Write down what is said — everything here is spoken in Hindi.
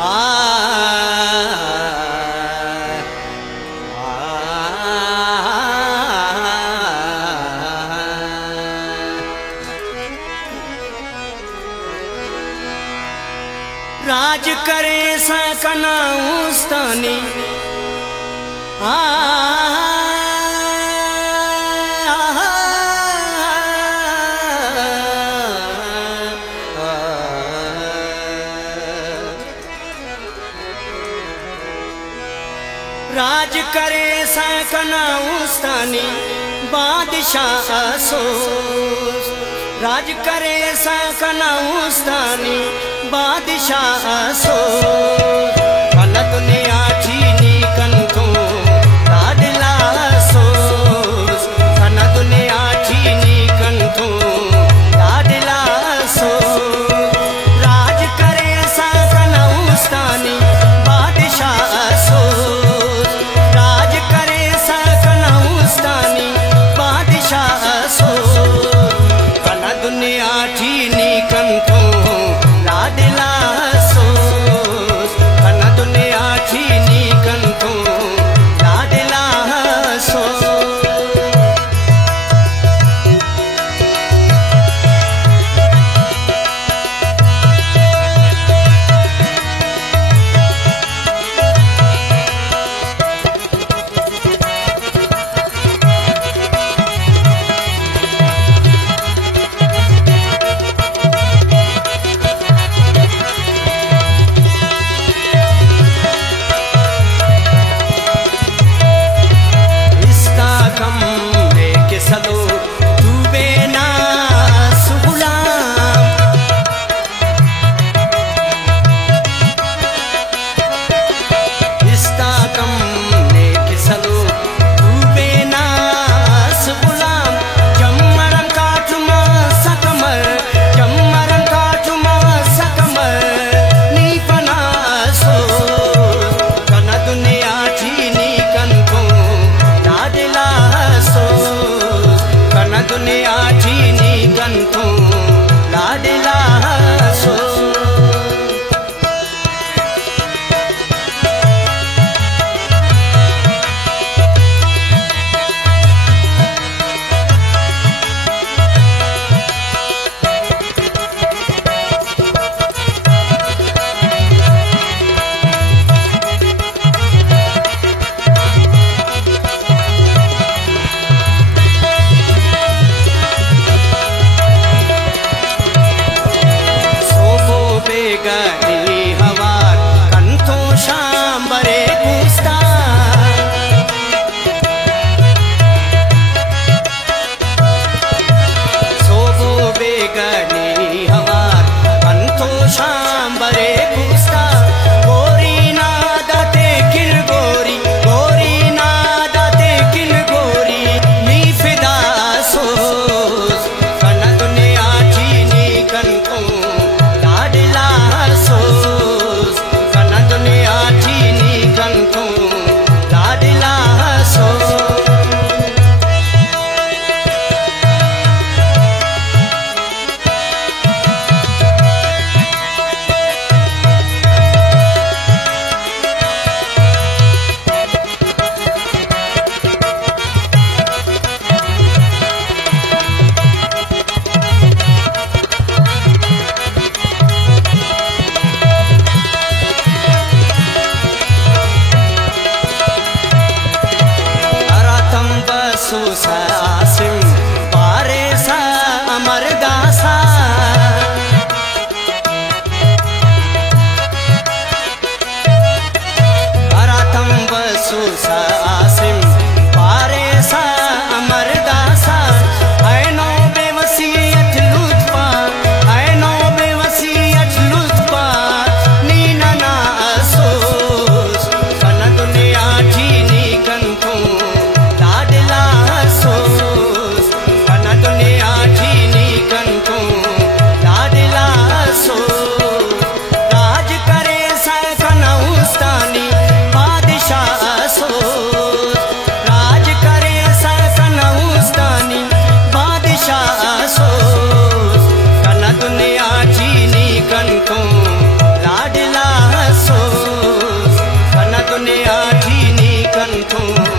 राज करे सकना उस्तानी राज करे सकना उस्तानी बादशाह अफसोस। राज करे सकना उस्तानी बादशाह अफसोस। कन दुनिया चीनी कंथो लाडला अफसोस। कन दुनिया चीनी कंथो लाडला अफसोस। राज करे सकना उस्तानी बादशाह अफसोस। राज करे सकना उस्तानी बादशाह अफसोस। कन दुनिया चीनी कंथो लाडला अफसोस। कन दुनिया चीनी कंथो लाडला अफसोस। दुनिया चीनी कंथो लाडला अफसोस। गली हवा कंथो शांबरे गुस्ता। सोबो बेगनी हवा कंथो शांबरे गुस्ता। गोरी नादते किल गोरी गोरी नादते किल गोरी नी फिदा अफसोस। कन दुनिया चीनी कंथो लाडला अफसोस। कन दुनिया चीनी कंथो लाडला अफसोस। आसिम पारे सा अमरदासा। अरातम बसु सा आसिम पारे सा अमरदासा। ऐनो बेवसीयत लुत्फा ऐनो बेवसीयत लुत्फा नीना ना अफसोस। कन दुनिया चीनी कंथो लाडला अफसोस। कन दुनिया चीनी कंथो लाडला अफसोस। राज करे सकना उस्तानी बादशाह अफसोस। मथूं